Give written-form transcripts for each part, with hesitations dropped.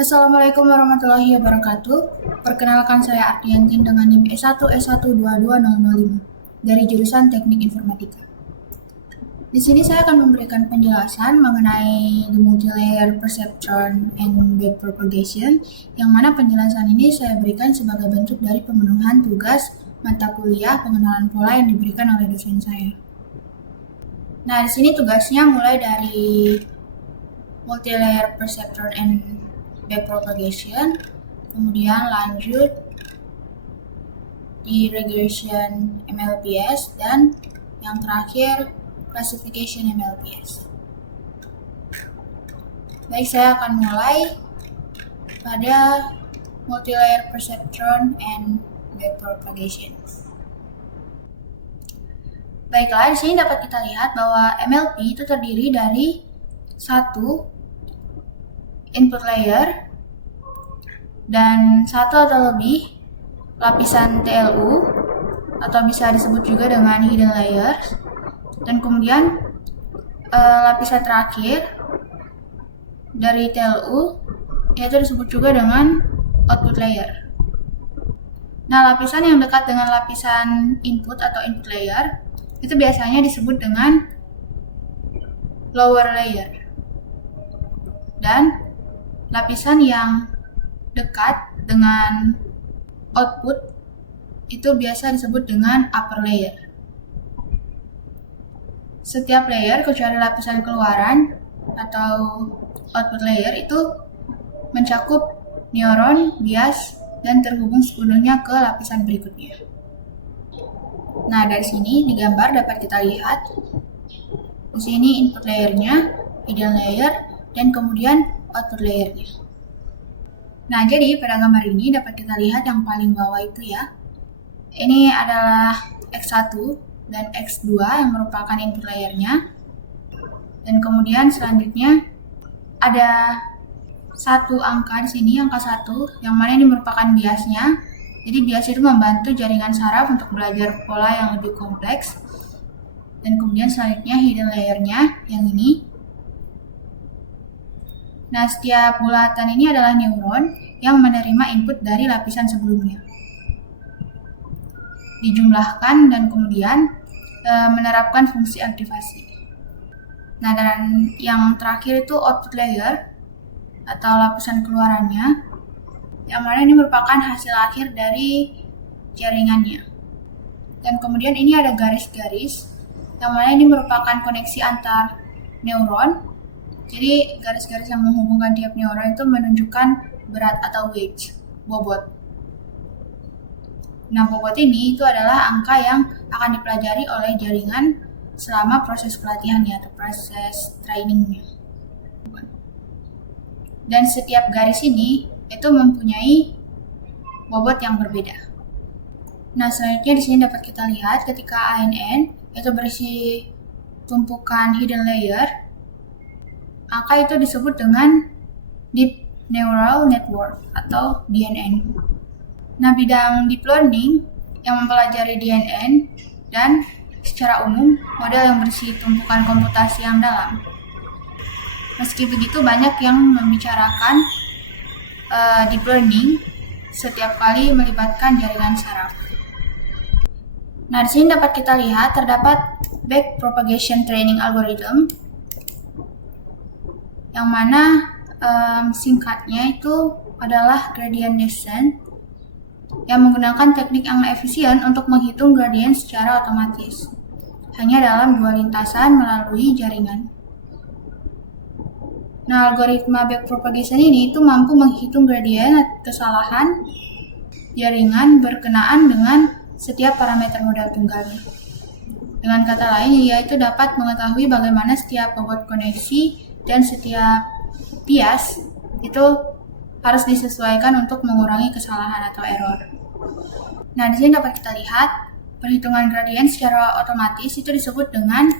Assalamualaikum warahmatullahi wabarakatuh. Perkenalkan saya Ardiantin dengan NIM S1S1222005 dari jurusan Teknik Informatika. Di sini saya akan memberikan penjelasan mengenai the multilayer perceptron and backpropagation, yang mana penjelasan ini saya berikan sebagai bentuk dari pemenuhan tugas mata kuliah pengenalan pola yang diberikan oleh dosen saya. Nah, di sini tugasnya mulai dari multilayer perceptron and backpropagation, kemudian lanjut di regression MLPS, dan yang terakhir classification MLPS. Baik, saya akan mulai pada multilayer perceptron and backpropagation. Baiklah, di sini dapat kita lihat bahwa MLP itu terdiri dari satu input layer dan satu atau lebih lapisan TLU atau bisa disebut juga dengan hidden layers, dan kemudian lapisan terakhir dari TLU yaitu disebut juga dengan output layer. Nah, lapisan yang dekat dengan lapisan input atau input layer itu biasanya disebut dengan lower layer, dan lapisan yang dekat dengan output itu biasa disebut dengan upper layer. Setiap layer kecuali lapisan keluaran atau output layer itu mencakup neuron, bias, dan terhubung sepenuhnya ke lapisan berikutnya. Nah, dari sini di gambar dapat kita lihat di sini input layernya, hidden layer, dan kemudian output layernya. Nah, jadi pada gambar ini dapat kita lihat yang paling bawah itu ya. Ini adalah X1 dan X2 yang merupakan input layernya. Dan kemudian selanjutnya ada satu angka di sini, angka 1, yang mana ini merupakan biasnya. Jadi bias itu membantu jaringan saraf untuk belajar pola yang lebih kompleks. Dan kemudian selanjutnya hidden layernya yang ini. Nah, setiap bulatan ini adalah neuron yang menerima input dari lapisan sebelumnya, dijumlahkan dan kemudian menerapkan fungsi aktivasi. Nah, dan yang terakhir itu output layer atau lapisan keluarannya, yang mana ini merupakan hasil akhir dari jaringannya. Dan kemudian ini ada garis-garis, yang mana ini merupakan koneksi antar neuron. Jadi garis-garis yang menghubungkan tiap neuron itu menunjukkan berat atau weight, bobot. Nah, bobot ini itu adalah angka yang akan dipelajari oleh jaringan selama proses pelatihannya atau proses trainingnya. Dan setiap garis ini itu mempunyai bobot yang berbeda. Nah, selanjutnya di sini dapat kita lihat ketika ANN itu berisi tumpukan hidden layer, angka itu disebut dengan Deep Neural Network atau DNN. Nah, bidang Deep Learning yang mempelajari DNN dan secara umum model yang berisi tumpukan komputasi yang dalam. Meski begitu, banyak yang membicarakan Deep Learning setiap kali melibatkan jaringan saraf. Nah, di sini dapat kita lihat terdapat backpropagation training algorithm, yang mana singkatnya itu adalah gradient descent, yang menggunakan teknik yang efisien untuk menghitung gradient secara otomatis hanya dalam dua lintasan melalui jaringan. Nah, algoritma backpropagation ini itu mampu menghitung gradient kesalahan jaringan berkenaan dengan setiap parameter modal tunggalnya. Dengan kata lain, yaitu dapat mengetahui bagaimana setiap bobot koneksi dan setiap bias itu harus disesuaikan untuk mengurangi kesalahan atau error. Nah, di sini dapat kita lihat perhitungan gradient secara otomatis itu disebut dengan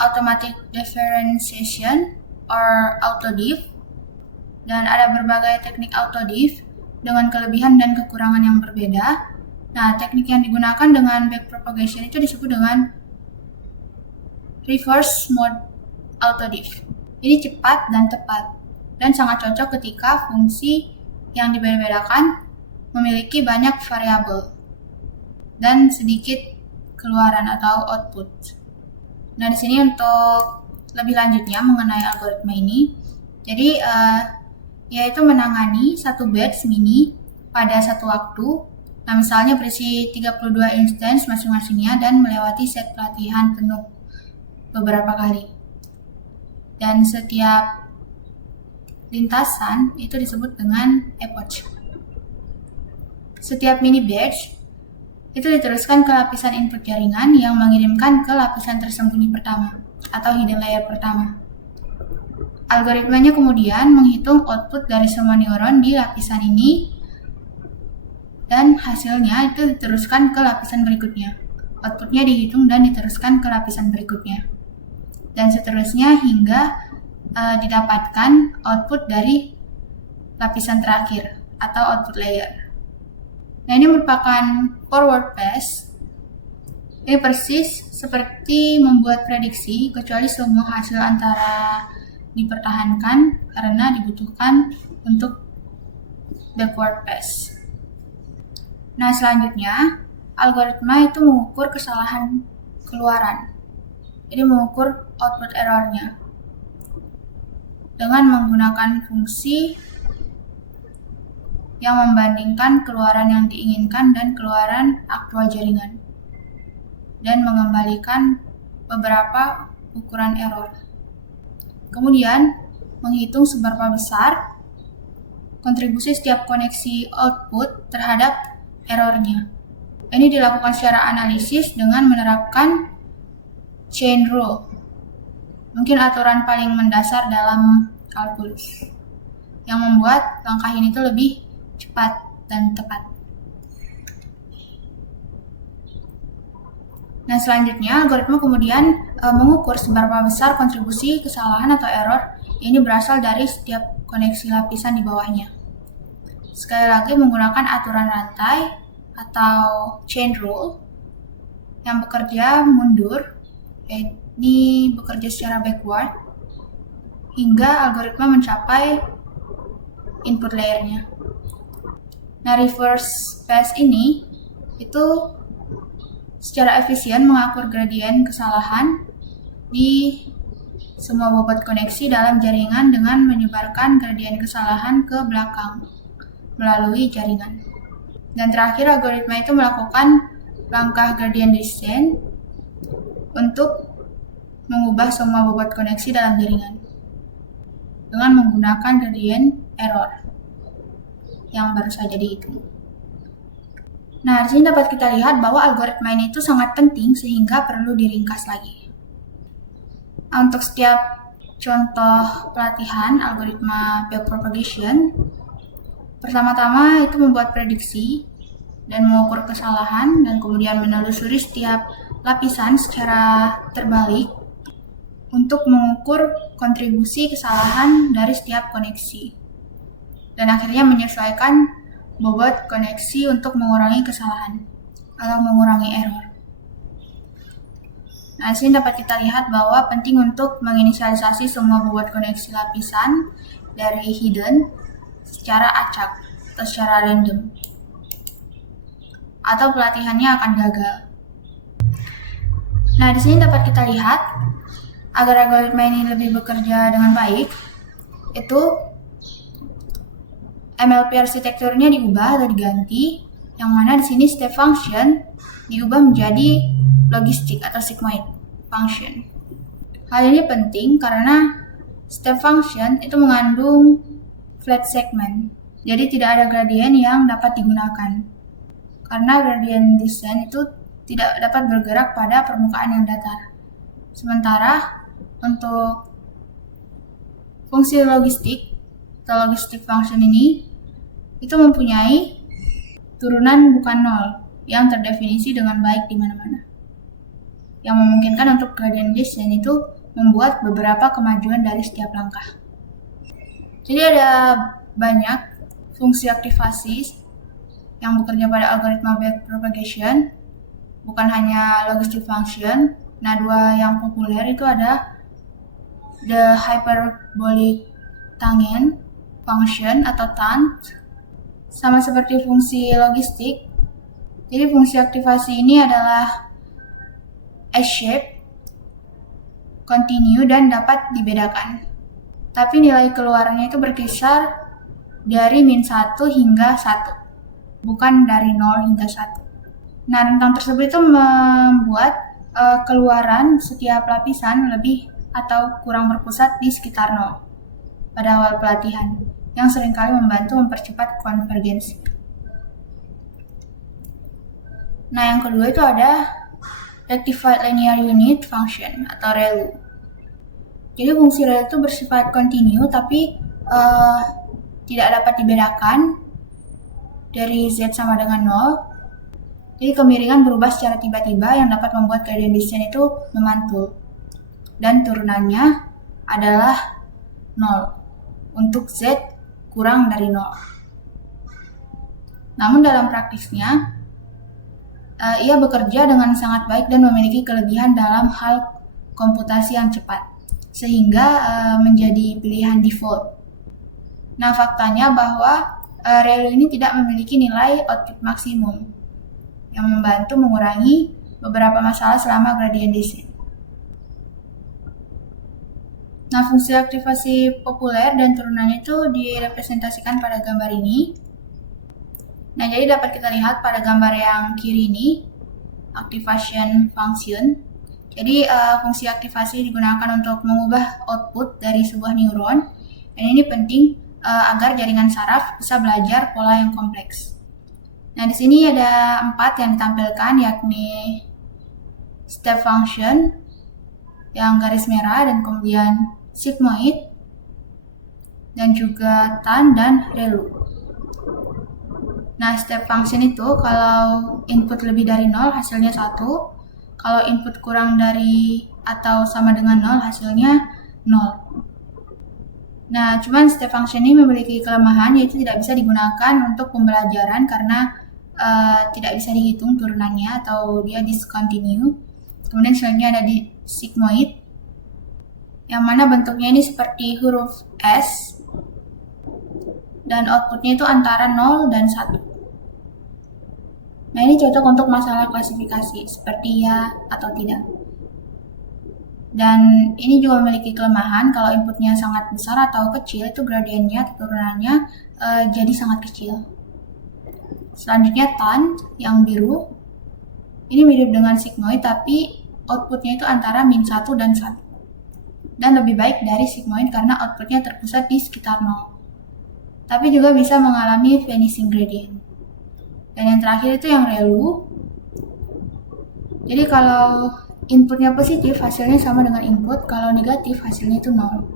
automatic differentiation or autodiff, dan ada berbagai teknik autodiff dengan kelebihan dan kekurangan yang berbeda. Nah, teknik yang digunakan dengan backpropagation itu disebut dengan reverse mode autodiff. Ini cepat dan tepat. dan sangat cocok ketika fungsi yang dibeda-bedakan memiliki banyak variabel dan sedikit keluaran atau output. Nah, di sini untuk lebih lanjutnya mengenai algoritma ini, jadi yaitu menangani satu batch mini pada satu waktu. Nah, misalnya berisi 32 instance masing-masingnya dan melewati set pelatihan penuh beberapa kali. Dan setiap lintasan itu disebut dengan epoch. Setiap mini batch itu diteruskan ke lapisan input jaringan yang mengirimkan ke lapisan tersembunyi pertama atau hidden layer pertama. Algoritmanya kemudian menghitung output dari semua neuron di lapisan ini dan hasilnya itu diteruskan ke lapisan berikutnya. Outputnya dihitung dan diteruskan ke lapisan berikutnya. Dan seterusnya hingga didapatkan output dari lapisan terakhir atau output layer. Nah, ini merupakan forward pass. Ini persis seperti membuat prediksi, kecuali semua hasil antara dipertahankan karena dibutuhkan untuk backward pass. Nah, selanjutnya, algoritma itu mengukur kesalahan keluaran. Jadi mengukur output errornya dengan menggunakan fungsi yang membandingkan keluaran yang diinginkan dan keluaran aktual jaringan dan mengembalikan beberapa ukuran error. Kemudian, menghitung seberapa besar kontribusi setiap koneksi output terhadap errornya. Ini dilakukan secara analisis dengan menerapkan chain rule, mungkin aturan paling mendasar dalam kalkulus, yang membuat langkah ini tuh lebih cepat dan tepat. Nah, selanjutnya algoritma kemudian mengukur seberapa besar kontribusi kesalahan atau error ini berasal dari setiap koneksi lapisan di bawahnya. Sekali lagi menggunakan aturan rantai atau chain rule yang bekerja mundur, ini bekerja secara backward hingga algoritma mencapai input layernya. Nah, reverse pass ini itu secara efisien mengatur gradien kesalahan di semua bobot koneksi dalam jaringan dengan menyebarkan gradien kesalahan ke belakang melalui jaringan. Dan terakhir, algoritma itu melakukan langkah gradient descent untuk mengubah semua bobot koneksi dalam jaringan dengan menggunakan gradient error yang baru saja dihitung. Nah, di sini dapat kita lihat bahwa algoritma ini itu sangat penting sehingga perlu diringkas lagi. Untuk setiap contoh pelatihan algoritma backpropagation, pertama-tama itu membuat prediksi dan mengukur kesalahan dan kemudian menelusuri setiap lapisan secara terbalik untuk mengukur kontribusi kesalahan dari setiap koneksi. Dan akhirnya menyesuaikan bobot koneksi untuk mengurangi kesalahan atau mengurangi error. Nah, di sini dapat kita lihat bahwa penting untuk menginisialisasi semua bobot koneksi lapisan dari hidden secara acak atau secara random, atau pelatihannya akan gagal. Nah, di sini dapat kita lihat agar algoritma ini lebih bekerja dengan baik, itu MLP arsitekturnya diubah atau diganti, yang mana di sini step function diubah menjadi logistik atau sigmoid function. Hal ini penting karena step function itu mengandung flat segment, jadi tidak ada gradien yang dapat digunakan. Karena gradient descent itu tidak dapat bergerak pada permukaan yang datar. Sementara untuk fungsi logistik atau logistic function ini itu mempunyai turunan bukan nol yang terdefinisi dengan baik di mana-mana, yang memungkinkan untuk gradient descent itu membuat beberapa kemajuan dari setiap langkah. Jadi ada banyak fungsi aktivasi yang bekerja pada algoritma backpropagation, bukan hanya logistic function. Nah, dua yang populer itu ada the hyperbolic tangent function atau tangent, sama seperti fungsi logistik. Jadi fungsi aktivasi ini adalah S-shape, continue, dan dapat dibedakan. Tapi nilai keluarnya itu berkisar dari -1 hingga 1, bukan dari 0 hingga 1. Nah, rentang tersebut itu membuat keluaran setiap lapisan lebih atau kurang berpusat di sekitar 0 pada awal pelatihan, yang seringkali membantu mempercepat konvergensi. Nah, yang kedua itu ada rectified linear unit function atau ReLU. Jadi fungsi ReLU itu bersifat kontinu tapi tidak dapat dibedakan dari Z sama dengan 0. Jadi kemiringan berubah secara tiba-tiba yang dapat membuat gradient descent itu memantul. Dan turunannya adalah 0 untuk Z kurang dari 0. Namun dalam praktisnya, ia bekerja dengan sangat baik dan memiliki kelebihan dalam hal komputasi yang cepat, sehingga menjadi pilihan default. Nah, faktanya bahwa ReLU ini tidak memiliki nilai output maksimum, yang membantu mengurangi beberapa masalah selama gradient descent. Nah, fungsi aktivasi populer dan turunannya itu direpresentasikan pada gambar ini. Nah, jadi dapat kita lihat pada gambar yang kiri ini, activation function. Jadi, fungsi aktivasi digunakan untuk mengubah output dari sebuah neuron. Dan ini penting agar jaringan saraf bisa belajar pola yang kompleks. Nah, di sini ada 4 yang ditampilkan, yakni step function yang garis merah, dan kemudian sigmoid, dan juga tan dan ReLU. Nah, step function itu kalau input lebih dari 0 hasilnya 1, kalau input kurang dari atau sama dengan 0 hasilnya 0. Nah, cuman step function ini memiliki kelemahan, yaitu tidak bisa digunakan untuk pembelajaran karena tidak bisa dihitung turunannya atau dia discontinue. Kemudian selanjutnya ada di sigmoid, yang mana bentuknya ini seperti huruf S dan outputnya itu antara 0 dan 1. Nah, ini cocok untuk masalah klasifikasi seperti ya atau tidak. Dan ini juga memiliki kelemahan, kalau inputnya sangat besar atau kecil itu gradiennya atau turunannya jadi sangat kecil. Selanjutnya tan yang biru, ini mirip dengan sigmoid tapi outputnya itu antara -1 dan 1. Dan lebih baik dari sigmoid karena outputnya terpusat di sekitar 0. Tapi juga bisa mengalami vanishing gradient. Dan yang terakhir itu yang ReLU. Jadi kalau inputnya positif hasilnya sama dengan input, kalau negatif hasilnya itu 0.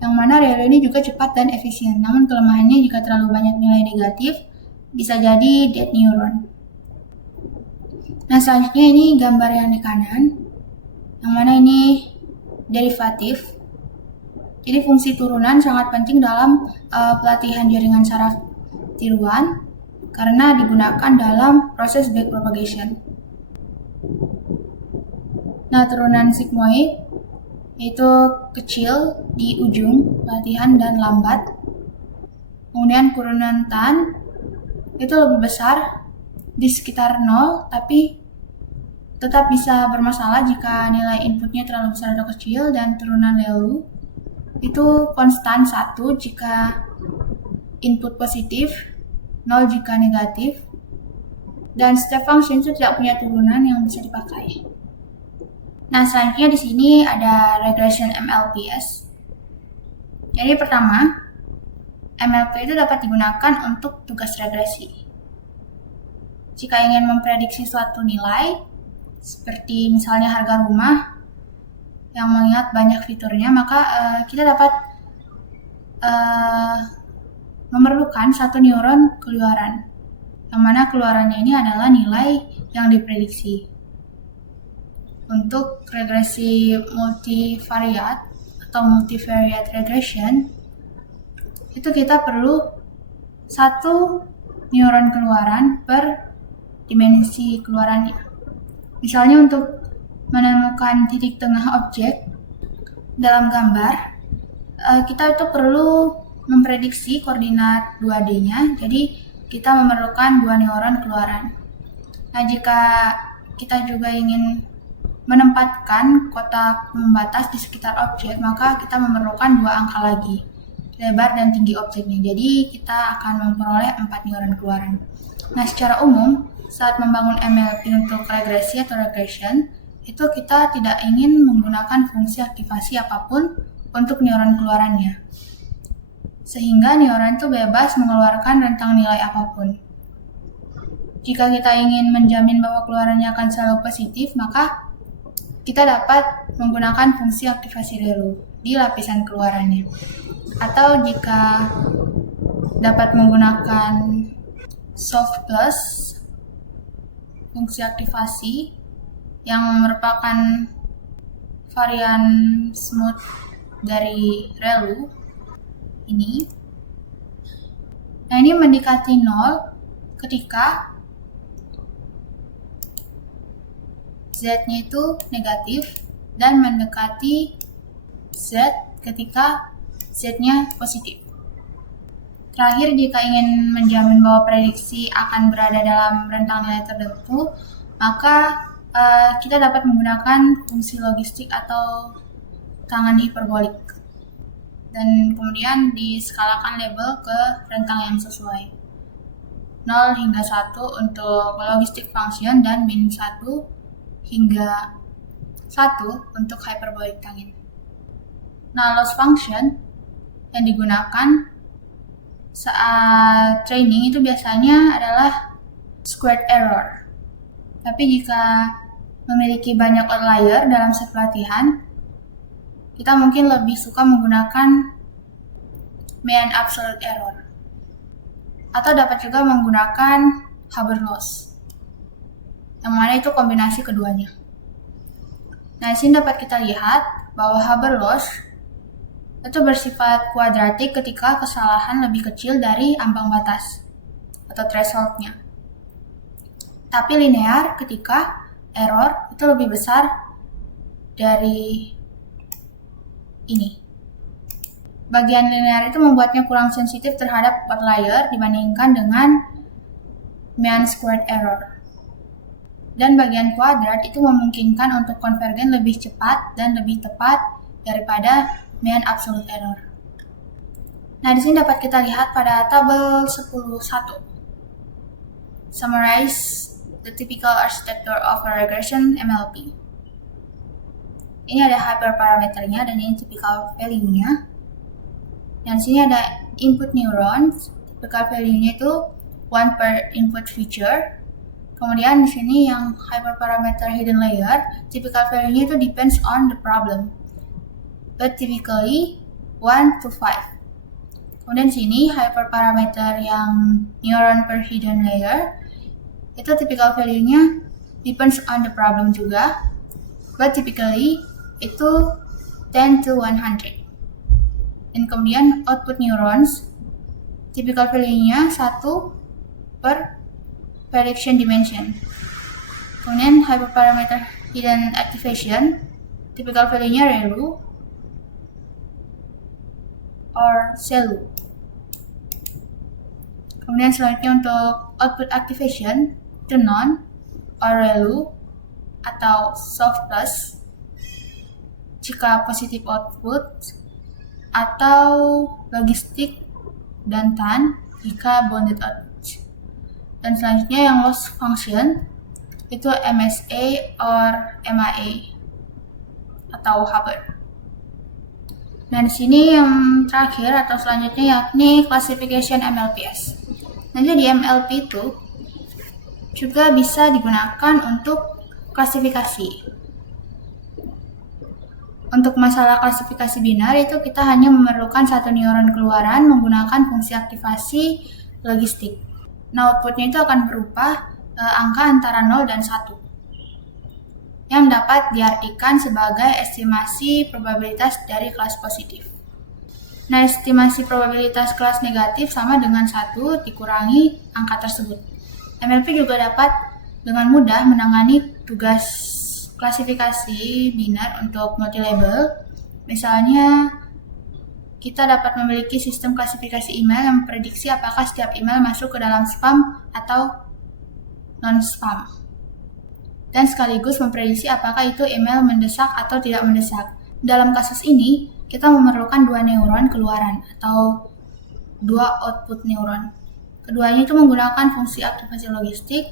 Yang mana ReLU ini juga cepat dan efisien, namun kelemahannya jika terlalu banyak nilai negatif bisa jadi dead neuron. Nah, selanjutnya ini gambar yang di kanan, yang mana ini derivatif. Jadi fungsi turunan sangat penting dalam pelatihan jaringan saraf tiruan karena digunakan dalam proses backpropagation. Nah, turunan sigmoid itu kecil di ujung pelatihan dan lambat. Kemudian turunan tan itu lebih besar di sekitar 0 tapi tetap bisa bermasalah jika nilai inputnya terlalu besar atau kecil. Dan turunan ReLU itu konstan 1 jika input positif, 0 jika negatif, dan step function itu tidak punya turunan yang bisa dipakai. Nah, selanjutnya di sini ada regression MLPS. Jadi pertama, MLP itu dapat digunakan untuk tugas regresi. Jika ingin memprediksi suatu nilai, seperti misalnya harga rumah yang mengingat banyak fiturnya, maka kita dapat memerlukan satu neuron keluaran, yang mana keluarannya ini adalah nilai yang diprediksi. Untuk regresi multivariate atau multivariate regression, itu kita perlu satu neuron keluaran per dimensi keluarannya. Misalnya untuk menemukan titik tengah objek, dalam gambar, kita itu perlu memprediksi koordinat 2D-nya, jadi kita memerlukan 2 neuron keluaran. Nah, jika kita juga ingin menempatkan kotak pembatas di sekitar objek, maka kita memerlukan 2 angka lagi, lebar dan tinggi objeknya. Jadi kita akan memperoleh 4 neuron keluaran. Nah, secara umum, saat membangun MLP untuk regresi atau regression, itu kita tidak ingin menggunakan fungsi aktivasi apapun untuk neuron keluarannya. Sehingga neuron itu bebas mengeluarkan rentang nilai apapun. Jika kita ingin menjamin bahwa keluarannya akan selalu positif, maka kita dapat menggunakan fungsi aktivasi ReLU di lapisan keluarannya. Atau jika dapat menggunakan soft plus, fungsi aktivasi yang merupakan varian smooth dari ReLU ini. Nah, ini mendekati 0 ketika Z-nya itu negatif dan mendekati Z ketika Z-nya positif. Terakhir, jika ingin menjamin bahwa prediksi akan berada dalam rentang nilai tertentu, maka kita dapat menggunakan fungsi logistik atau tangan hiperbolik. Dan kemudian diskalakan label ke rentang yang sesuai. 0 hingga 1 untuk logistic function dan min 1 hingga 1 untuk hyperbolic tangent. Nah, loss function yang digunakan saat training itu biasanya adalah squared error. Tapi jika memiliki banyak outlier dalam set pelatihan, kita mungkin lebih suka menggunakan mean absolute error. Atau dapat juga menggunakan Haber loss, yang mana itu kombinasi keduanya. Nah, di sini dapat kita lihat bahwa Haber loss itu bersifat kuadratik ketika kesalahan lebih kecil dari ambang batas atau threshold-nya. Tapi linear ketika error itu lebih besar dari ini. Bagian linear itu membuatnya kurang sensitif terhadap outlier dibandingkan dengan mean squared error. Dan bagian kuadrat itu memungkinkan untuk konvergen lebih cepat dan lebih tepat daripada mean absolute error. Nah, di sini dapat kita lihat pada tabel 10.1. Summarize the typical architecture of a regression MLP. Ini ada hyperparameternya dan ini typical value-nya. Dan di sini ada input neurons, typical value-nya itu 1 per input feature. Kemudian di sini yang hyperparameter hidden layer, typical value-nya itu depends on the problem, but typically 1 to 5. Kemudian di sini hyperparameter yang neuron per hidden layer, itu typical value-nya depends on the problem juga, but typically itu 10 to 100. Dan kemudian output neurons, typical value-nya 1 per prediction dimension. Kemudian hyperparameter hidden activation, typical value-nya ReLU or CeLU. Kemudian selanjutnya untuk output activation, itu non or ReLU atau soft plus jika positive output, atau logistik dan tan jika bounded output. Dan selanjutnya yang loss function itu MSA or MIA atau Haber. Nah, di sini yang terakhir atau selanjutnya yakni classification MLPS. Nah, jadi MLP itu juga bisa digunakan untuk klasifikasi. Untuk masalah klasifikasi binar itu kita hanya memerlukan 1 neuron keluaran menggunakan fungsi aktivasi logistik. Nah, outputnya itu akan berupa angka antara 0 dan 1 yang dapat diartikan sebagai estimasi probabilitas dari kelas positif. Nah, estimasi probabilitas kelas negatif sama dengan 1 dikurangi angka tersebut. MLP juga dapat dengan mudah menangani tugas klasifikasi binar untuk multi-label Misalnya, kita dapat memiliki sistem klasifikasi email yang memprediksi apakah setiap email masuk ke dalam spam atau non-spam. Dan sekaligus memprediksi apakah itu email mendesak atau tidak mendesak. Dalam kasus ini, kita memerlukan 2 neuron keluaran atau 2 output neuron. Keduanya itu menggunakan fungsi aktivasi logistik.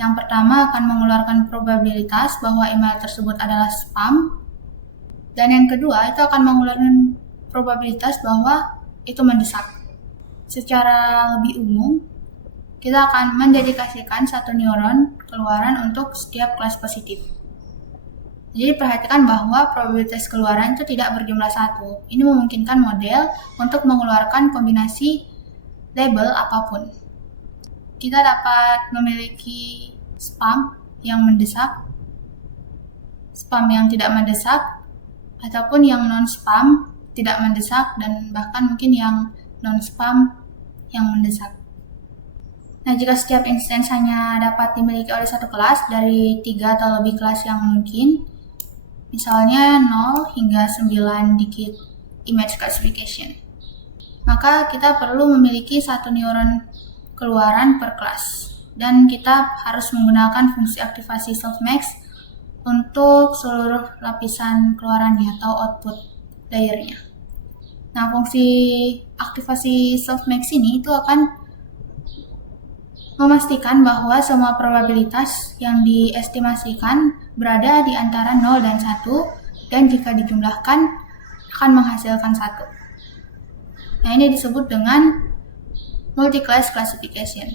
Yang pertama akan mengeluarkan probabilitas bahwa email tersebut adalah spam. Dan yang kedua itu akan mengeluarkan probabilitas bahwa itu mendesak. Secara lebih umum, kita akan mendedikasikan 1 neuron keluaran untuk setiap kelas positif. Jadi perhatikan bahwa probabilitas keluaran itu tidak berjumlah 1. Ini memungkinkan model untuk mengeluarkan kombinasi label apapun. Kita dapat memiliki spam yang mendesak, spam yang tidak mendesak, ataupun yang non-spam tidak mendesak, dan bahkan mungkin yang non-spam yang mendesak. Nah, jika setiap instance hanya dapat dimiliki oleh satu kelas dari 3 atau lebih kelas yang mungkin, misalnya 0 hingga 9 digit image classification, maka kita perlu memiliki 1 neuron keluaran per kelas. Dan kita harus menggunakan fungsi aktivasi softmax untuk seluruh lapisan keluarannya atau output layernya. Nah, fungsi aktivasi softmax ini itu akan memastikan bahwa semua probabilitas yang diestimasikan berada di antara 0 dan 1, dan jika dijumlahkan akan menghasilkan 1. Nah, ini disebut dengan multi-class classification.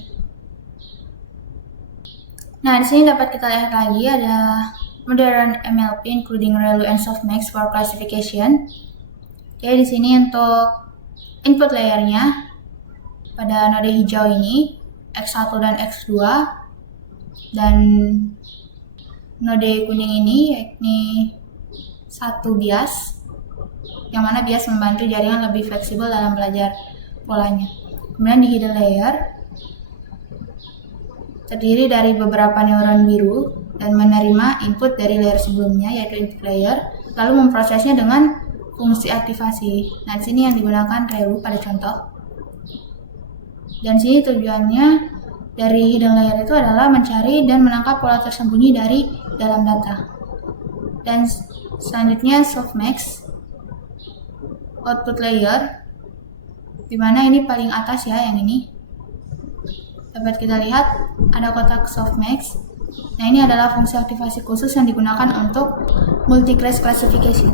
Nah, di sini dapat kita lihat lagi ada modern MLP including ReLU and softmax for classification. Jadi di sini untuk input layernya pada node hijau ini X1 dan X2, dan node kuning ini yakni 1 bias, yang mana bias membantu jaringan lebih fleksibel dalam belajar polanya. Kemudian di hidden layer terdiri dari beberapa neuron biru dan menerima input dari layer sebelumnya, yaitu input layer, lalu memprosesnya dengan fungsi aktivasi. Nah, di sini yang digunakan ReLU pada contoh. Dan sini tujuannya dari hidden layer itu adalah mencari dan menangkap pola tersembunyi dari dalam data. Dan selanjutnya softmax output layer, dimana ini paling atas ya, yang ini. Dapat kita lihat ada kotak softmax. Nah, ini adalah fungsi aktivasi khusus yang digunakan untuk multi-class classification.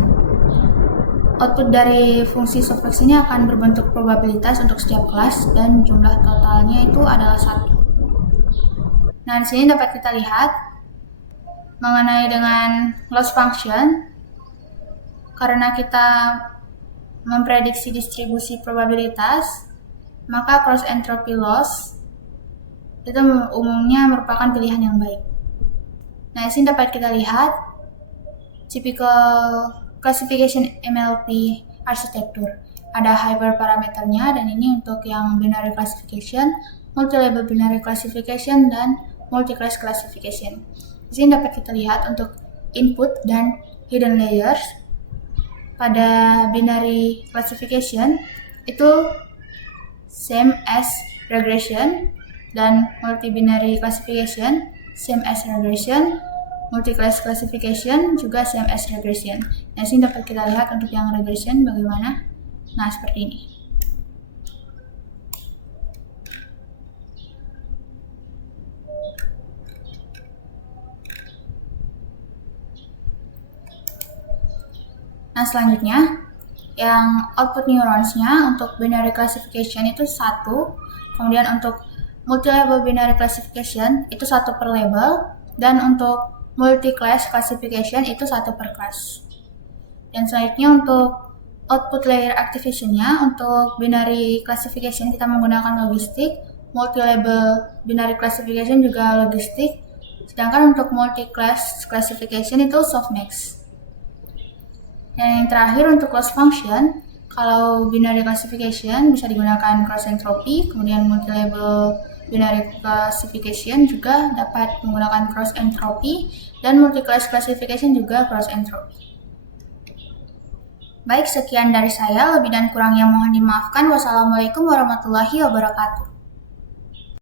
Output dari fungsi softmax ini akan berbentuk probabilitas untuk setiap kelas dan jumlah totalnya itu adalah 1. Nah, di sini dapat kita lihat mengenai dengan loss function, karena kita memprediksi distribusi probabilitas, maka cross entropy loss itu umumnya merupakan pilihan yang baik. Nah, di sini dapat kita lihat typical classification MLP arsitektur. Ada hyperparameternya, dan ini untuk yang binary classification, multi-label binary classification, dan multi-class classification. Di sini dapat kita lihat untuk input dan hidden layers pada binary classification itu same as regression, dan multi-binary classification same as regression, multi-class classification juga same as regression. Nah, sini dapat kita lihat untuk yang regression bagaimana. Nah, seperti ini. Nah, selanjutnya yang output neuronsnya untuk binary classification itu 1, kemudian untuk multi-label binary classification itu 1 per label, dan untuk multi-class classification itu 1 per class. Dan selanjutnya untuk output layer activation-nya, untuk binary classification kita menggunakan logistik, multi-label binary classification juga logistik, sedangkan untuk multi-class classification itu softmax. Dan yang terakhir untuk loss function, kalau binary classification bisa digunakan cross entropy, kemudian multi-label binary classification juga dapat menggunakan cross entropy, dan multi-class classification juga cross entropy. Baik, sekian dari saya. Lebih dan kurangnya mohon dimaafkan. Wassalamualaikum warahmatullahi wabarakatuh.